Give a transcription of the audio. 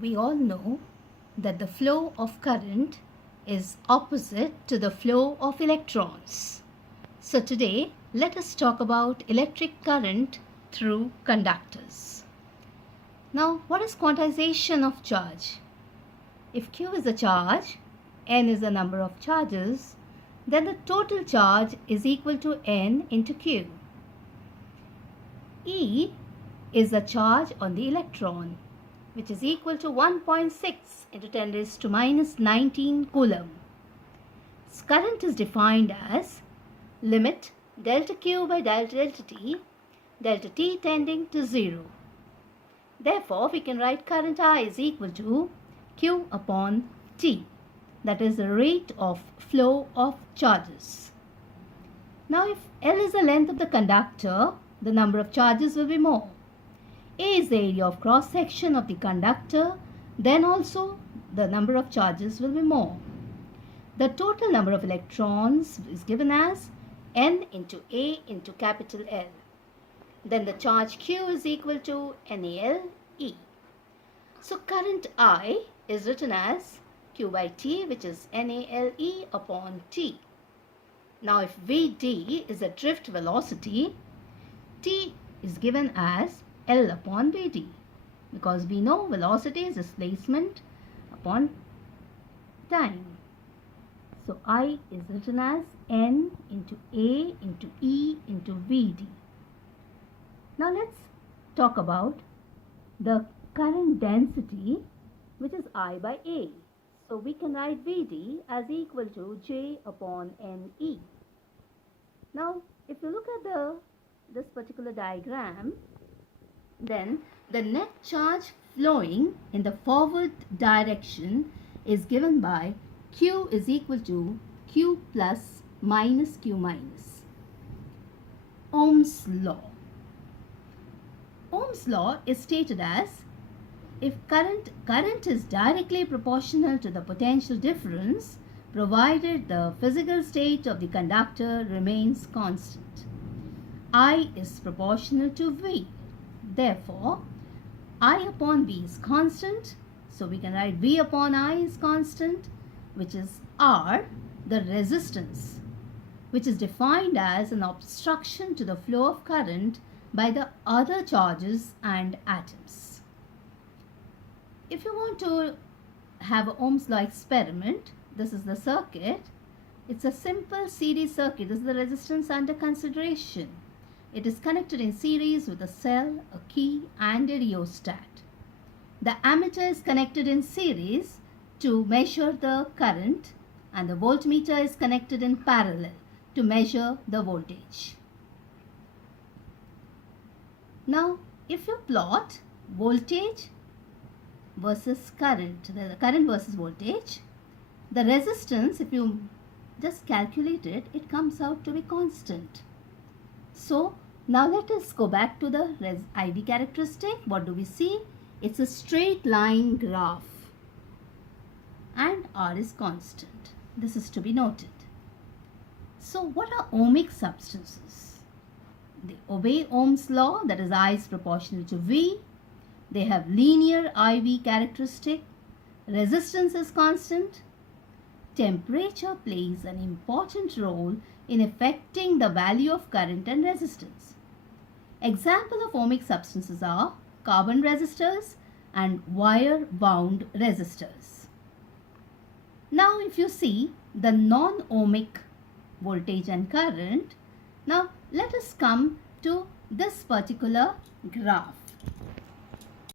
We all know that the flow of current is opposite to the flow of electrons. So today, let us talk about electric current through conductors. Now, what is quantization of charge? If Q is a charge, N is the number of charges, then the total charge is equal to N into Q. E is the charge on the electron, which is equal to 1.6 into 10 raised to minus 19 coulomb. Its current is defined as limit delta Q by delta t tending to 0. Therefore, we can write current I is equal to Q upon T, that is the rate of flow of charges. Now, if L is the length of the conductor, the number of charges will be more. A is the area of cross section of the conductor, then also the number of charges will be more. The total number of electrons is given as N into A into capital L. Then the charge Q is equal to NALE. So current I is written as Q by T, which is NALE upon T. Now if VD is the drift velocity, T is given as L upon VD, because we know velocity is displacement upon time. So I is written as N into A into E into VD. Now let's talk about the current density, which is I by A. So we can write VD as equal to J upon NE. Now if you look at this particular diagram, then the net charge flowing in the forward direction is given by Q is equal to Q plus minus Q minus. Ohm's law. Ohm's law is stated as if current is directly proportional to the potential difference provided the physical state of the conductor remains constant. I is proportional to V. Therefore, I upon V is constant. So we can write V upon I is constant, which is R, the resistance, which is defined as an obstruction to the flow of current by the other charges and atoms. If you want to have an Ohm's law experiment, this is the circuit. It's a simple series circuit. This is the resistance under consideration. It is connected in series with a cell, a key and a rheostat. The ammeter is connected in series to measure the current, and the voltmeter is connected in parallel to measure the voltage. Now, if you plot voltage versus current, the current versus voltage, the resistance, if you just calculate it, it comes out to be constant. So, now let us go back to the IV characteristic. What do we see? It's a straight line graph and R is constant. This is to be noted. So what are ohmic substances? They obey Ohm's law, that is I is proportional to V. They have linear IV characteristic. Resistance is constant. Temperature plays an important role in affecting the value of current and resistance. Example of ohmic substances are carbon resistors and wire wound resistors. Now if you see the non-ohmic voltage and current, now let us come to this particular graph.